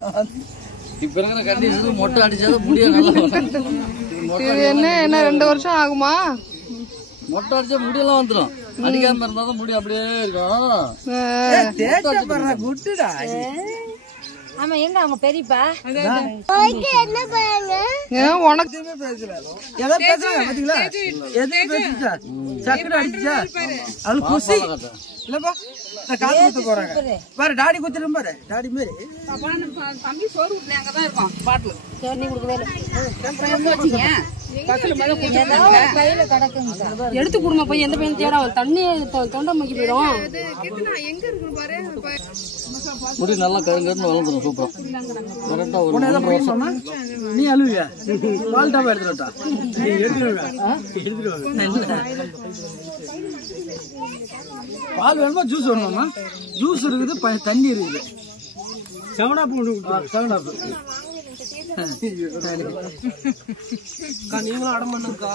இப்ப இருக்கிற கண்டிஷன் மொட்டை அடிச்சாதான் முடிய நல்லா என்ன 2 வருஷம் ஆகுமா? மொட்டை அடிச்சா முடியெல்லாம் வந்துடும். அடிக்காம இருந்தாதான் முடி அப்படியே இருக்கும். ஆமா, எங்க அவங்க பெரியப்பா உனக்கு டாடி குத்துரும் பாரு, டாடி மாரி தம்பி சோறு ஊட்டுல அங்கதான் இருக்கும் பாட்டுல சோறு நீ கொடுக்கவே எடுத்து கொடுங்க போய். எந்த பையன் தேட தண்ணி தொண்டை மக்கி போயிடும். முடி நல்லா கருங்கன்னு வளர்ந்துடும். சூப்பரா கரெக்டா ஒரு நீ அழுவியா? பால் டாபா எடுத்துட்டா பால் வேணுமா ஜூஸ் வேணுமாமா? ஜூஸ் இருக்குது, தண்ணி இருக்குது. செவனாப்பு செவனாப்பு நீங்களும் அடம் பண்ணுங்கக்கா.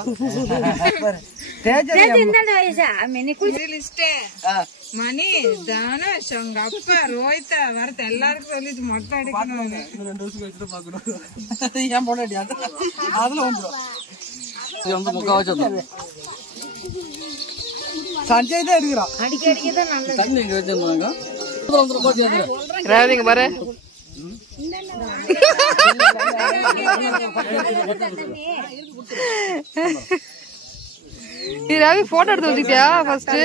மணி தானே உங்க அப்பா ரோஹிதா வரத்த எல்லாருக்கும் சொல்லிட்டு மொட்டை அடிக்கணும். 2 வருஷம் வச்சுட்டு பாக்கணும். ஏன் போடாடி அதுல வந்துடும். வந்து முக்கா வச்சு சஞ்சய் தான் இருக்கிறான். அடிக்க அடிக்கதான் நல்லது. தண்ணி இங்க வச்சிருந்தாங்க பாரு. நீ ரவி போட்டோ எடுத்து வச்சுக்கிட்டியா? ஃபர்ஸ்ட்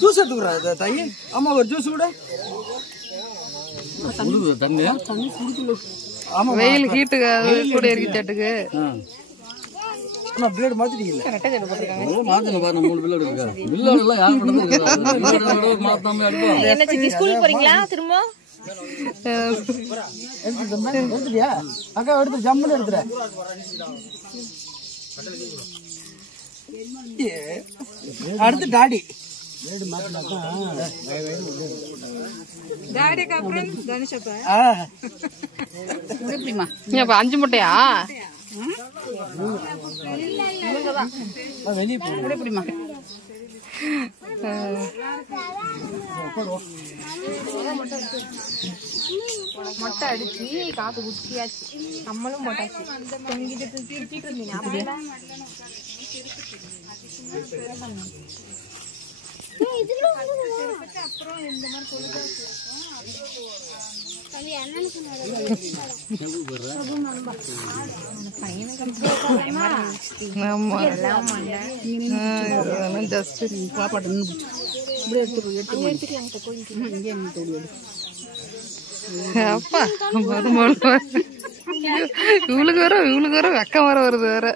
ஜூஸ் எடுத்துக்கிறா தாயி. ஆமா, ஒரு ஜூஸ் கூட. தண்ணி ஆமா, வெயில் ஹீட்டுக்கு கூட இறக்கிட்டாட்டுக்கு பிளேட் மாத்திட்டீங்கல்ல. மாத்தணும் பாருங்க. 3 பில்லோடு இருக்கா? பில்லோடு எல்லாம் யாரும் மாத்தாம எடுப்போம். ஸ்கூல் போறீங்களா திரும்ப? எடுத்துட்டியா அக்கா? எடுத்து ஜம்முன்னு எடுத்துற. அடுத்து டாடி. டாடிக்கு அப்புறம் தனுஷப்பா. நீ அப்ப 5 முட்டையா? வெளியே மொட்டை அடிச்சு காத்து குச்சியாச்சு. நம்மளும் போட்டாச்சு. தொங்கிட்டு திருப்பிட்டு இருந்தீங்க. அப்பா இவளுக்கு வர வெக்கம் வர வருது வேற.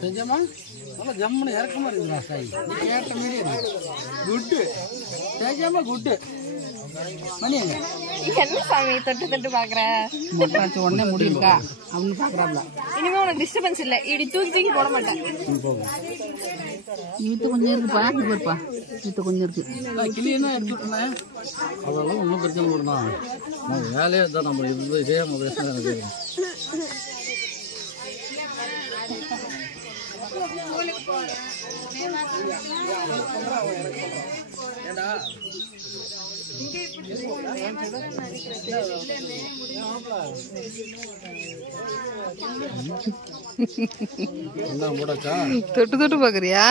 செஞ்சமா நல்லா ஜம்முன்னு இறக்கமா இருக்குங்களா? சாய் கேட்ட மாரி குட்டு செஞ்சமா குட்டு. மணி என்ன சாமி தொட்டு தொட்டு பாக்குற? மொட்டாச்சு உடனே முடியுக்கா அப்படின்னு பாக்குறாப்ல. இனிமே உனக்கு டிஸ்டர்பன்ஸ் இல்ல. இப்படி தூக்கி தூக்கி போட மாட்டேன். இழுத்து கொஞ்சம் இருக்குப்பா. இருப்பா இழுத்து கொஞ்சம் இருக்கு. கிளியெல்லாம் எடுத்துட்டேன். அதெல்லாம் ஒன்றும் பிரச்சனை போடணும். நான் வேலையே தான். நம்ம இது செய்யாம பேசினா எனக்கு தொட்டு தொட்டு பாக்குறியா?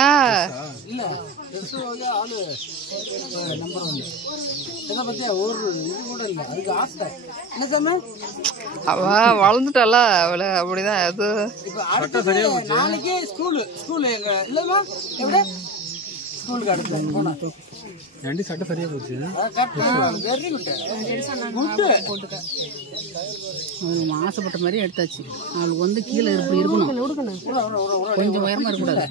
இல்ல ஆளு நம்பர் 1 என்ன பத்தியா? ஒரு இது கூட இல்ல. அதுக்கு ஆசை என்ன சாமி? அவ வளர்ந்துட்டால அவளை அப்படிதான். அது நாளைக்கு ஸ்கூல் எங்க இல்லமா எப்படி ஸ்கூலுக்கு அடுத்து போனா ரெண்டு சட்டை சரியா போச்சு. Very good. ஆசைப்பட்ட மாதிரி எடுத்தாச்சு. அவளுக்கு வந்து கீழே இப்படி இருக்கணும், கொஞ்சம் உயரமா இருக்கக்கூடாது.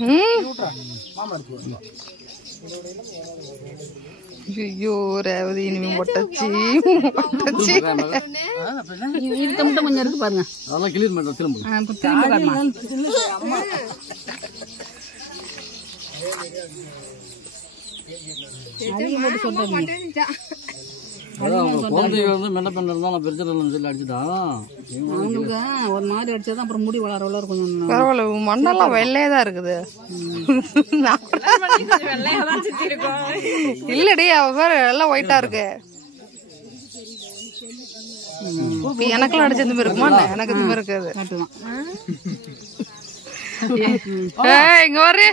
ஐயோ ரேவதி இனிமே மொட்டச்சி இது மட்டும் கொஞ்சம் இருக்கு பாருங்க. அதெல்லாம் கிளியர் பண்ணுறோம். திரும்ப பாருமா. அதிகம் போட்டு சொல்றீங்க. குழந்தைங்க வந்து மென்ன பண்ண இருந்தா நான் பெருச்சிடலன்னு சொல்லி அடிச்சுட்டான். அவங்களுக்கு ஒரு மாதிரி அடிச்சாதான் அப்புறம் முடி வளர கொஞ்சம் பரவாயில்ல, மண்ணெல்லாம் வெள்ளையா தான் இருக்குது. இல்லடி, அவ பேரு எல்லாம் ஒயிட்டா இருக்கு. எனக்கெல்லாம் அடிச்ச எதுவுமே இருக்குமா? எனக்கு எதுவுமே இருக்காது. இங்க வர்றே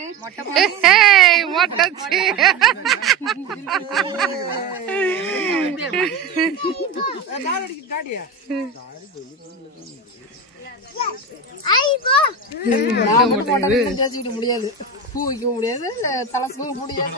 மொட்டச்சி. முடியாது, பூ வைக்க முடியாது, தலை பூ முடியாது.